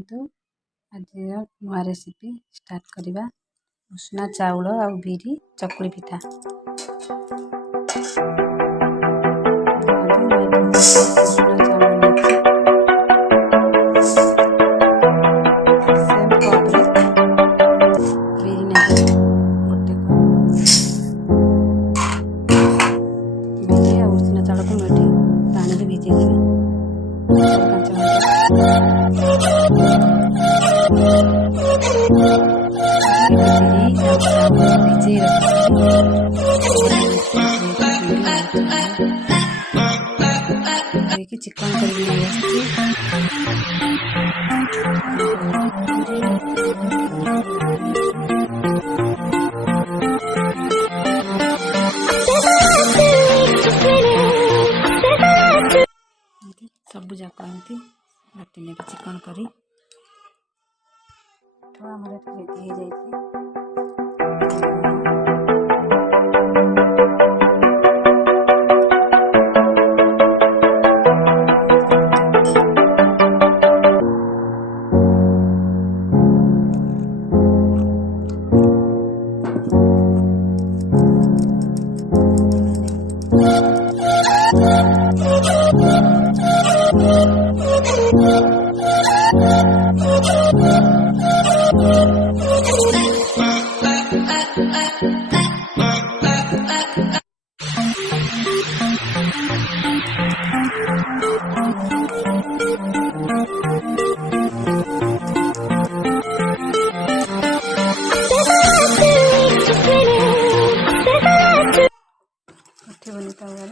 चलतु आज नुआ रेसिपी स्टार्ट करवा। उषुना चाउल आ बिरी चकुली पिठा। उषुना चाउल नहीं सेम कप रे बिरी नहीं गोटे कप बिरी आ उषुना चाउल को मुझे पानी में भिजे देवी 5 मिनट चिकन सब जाक बाटी ने चिकन करी रेडी हो जाए।